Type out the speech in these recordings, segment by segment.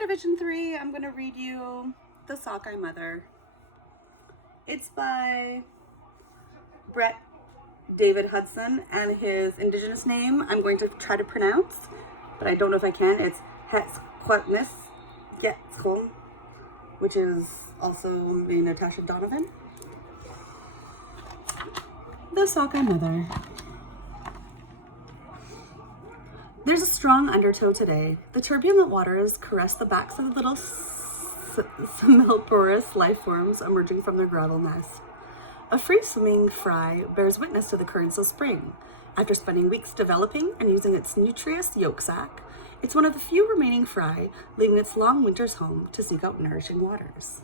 Division 3, I'm going to read you The Sockeye Mother. It's by Brett David Hudson, and his indigenous name I'm going to try to pronounce, but I don't know if I can. It's Gitxsan Story, which is also named Natasha Donovan. The Sockeye Mother. There's a strong undertow today. The turbulent waters caress the backs of the little semilporous life forms emerging from their gravel nest. A free-swimming fry bears witness to the currents of spring. After spending weeks developing and using its nutritious yolk sac, it's one of the few remaining fry leaving its long winter's home to seek out nourishing waters.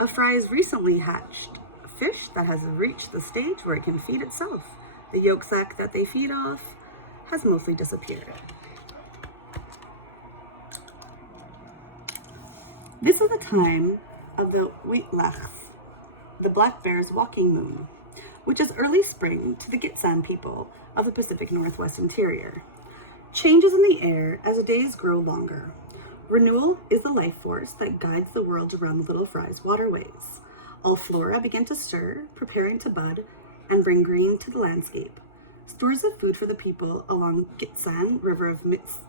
A fry's recently hatched fish that has reached the stage where it can feed itself. The yolk sac that they feed off has mostly disappeared. This is the time of the Witlach, the black bear's walking moon, which is early spring to the Gitxsan people of the Pacific Northwest interior. Changes in the air as the days grow longer. Renewal is the life force that guides the world around the little fry's waterways. All flora begin to stir, preparing to bud and bring green to the landscape. Stores of food for the people along Gitxsan River of Mists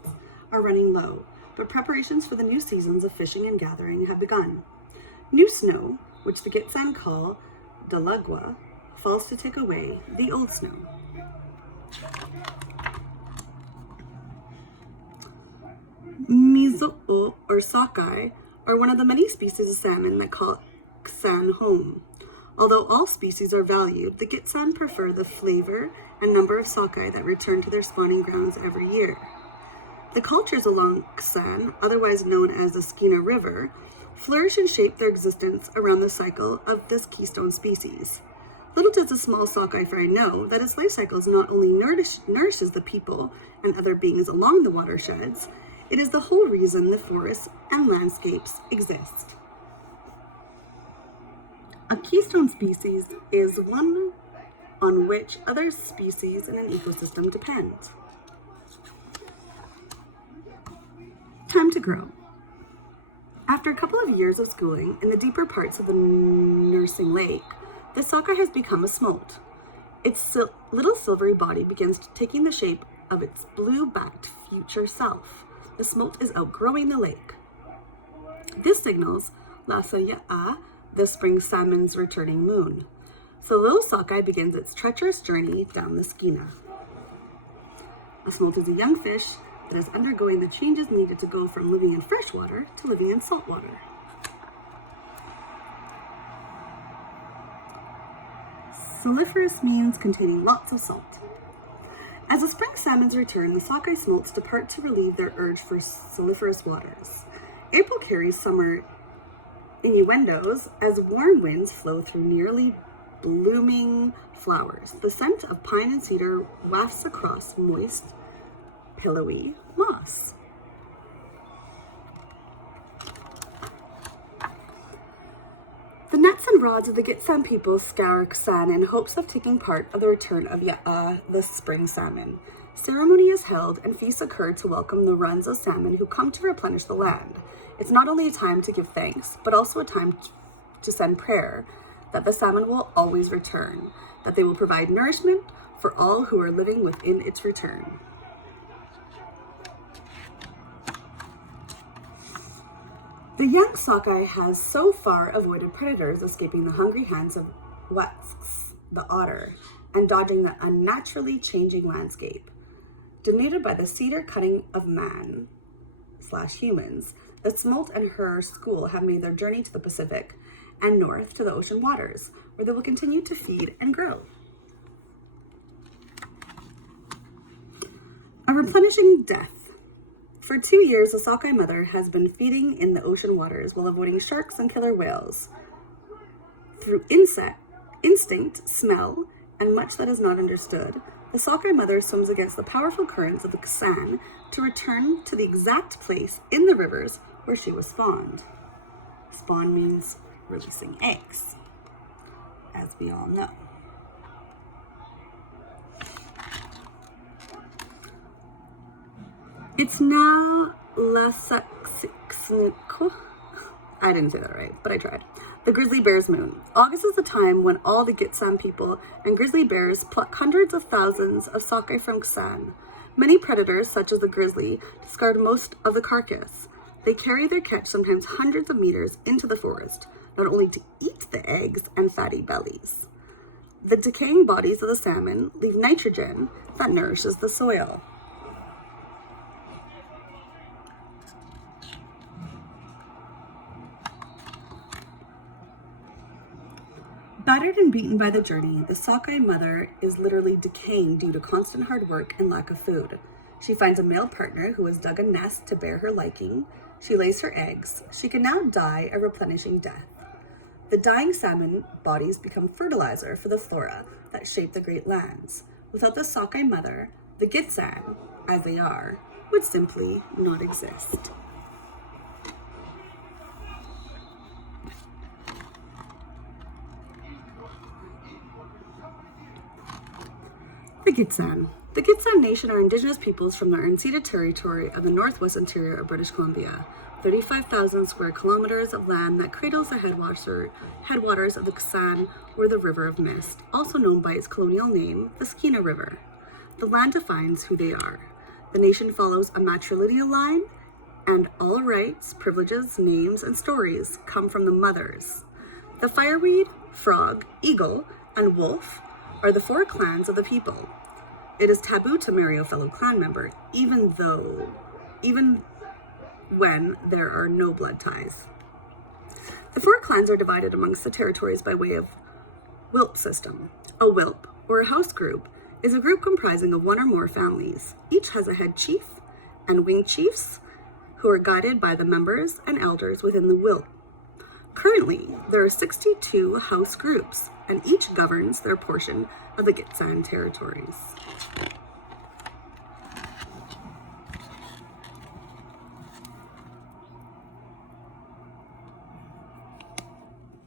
are running low, but preparations for the new seasons of fishing and gathering have begun. New snow, which the Gitxsan call Dalagwa, falls to take away the old snow. Mizo'o, or sockeye, are one of the many species of salmon that call Gitxsan home. Although all species are valued, the Gitxsan prefer the flavor and number of sockeye that return to their spawning grounds every year. The cultures along Gitxsan, otherwise known as the Skeena River, flourish and shape their existence around the cycle of this keystone species. Little does the small sockeye fry know that its life cycles not only nourishes the people and other beings along the watersheds, it is the whole reason the forests and landscapes exist. A keystone species is one on which other species in an ecosystem depend. Time to grow. After a couple of years of schooling in the deeper parts of the nursing lake, the sockeye has become a smolt. Its little silvery body begins taking the shape of its blue-backed future self. The smolt is outgrowing the lake. This signals Lasaya'a, the spring salmon's returning moon. So little sockeye begins its treacherous journey down the Skeena. A smolt is a young fish that is undergoing the changes needed to go from living in fresh water to living in salt water. Saliferous means containing lots of salt. As the spring salmons return, the sockeye smolts depart to relieve their urge for saliferous waters. April carries summer innuendos as warm winds flow through nearly blooming flowers. The scent of pine and cedar wafts across moist, pillowy moss. The nets and rods of the Gitxsan people scour Gitxsan in hopes of taking part of the return of Ya'a, the spring salmon. Ceremony is held and feasts occur to welcome the runs of salmon who come to replenish the land. It's not only a time to give thanks, but also a time to send prayer that the salmon will always return, that they will provide nourishment for all who are living within its return. The young sockeye has so far avoided predators, escaping the hungry hands of Watsk, the otter, and dodging the unnaturally changing landscape. Denuded by the cedar cutting of man/humans, the smolt and her school have made their journey to the Pacific and north to the ocean waters, where they will continue to feed and grow. A replenishing death. For 2 years, the Sockeye Mother has been feeding in the ocean waters while avoiding sharks and killer whales. Through instinct, smell, and much that is not understood, the Sockeye Mother swims against the powerful currents of the Gitxsan to return to the exact place in the rivers where she was spawned. Spawn means releasing eggs, as we all know. It's now Lasak's I didn't say that right, but I tried. The grizzly bear's moon. August is the time when all the Gitxsan people and grizzly bears pluck hundreds of thousands of sockeye from Gitxsan. Many predators, such as the grizzly, discard most of the carcass. They carry their catch sometimes hundreds of meters into the forest, not only to eat the eggs and fatty bellies. The decaying bodies of the salmon leave nitrogen that nourishes the soil. Battered and beaten by the journey, the Sockeye Mother is literally decaying due to constant hard work and lack of food. She finds a male partner who has dug a nest to bear her liking. She lays her eggs. She can now die a replenishing death. The dying salmon bodies become fertilizer for the flora that shape the Great Lands. Without the Sockeye Mother, the Gitxsan, as they are, would simply not exist. The Gitxsan. The Gitxsan Nation are Indigenous peoples from the unceded territory of the Northwest Interior of British Columbia, 35,000 square kilometers of land that cradles the headwaters of the Gitxsan, or the River of Mist, also known by its colonial name, the Skeena River. The land defines who they are. The nation follows a matrilineal line, and all rights, privileges, names, and stories come from the mothers. The fireweed, frog, eagle, and wolf are the 4 clans of the people. It is taboo to marry a fellow clan member, even when there are no blood ties. The 4 clans are divided amongst the territories by way of whelp system. A whelp, or a house group, is a group comprising of 1 or more families. Each has a head chief and wing chiefs who are guided by the members and elders within the whelp. Currently, there are 62 house groups, and each governs their portion of the Gitxsan territories.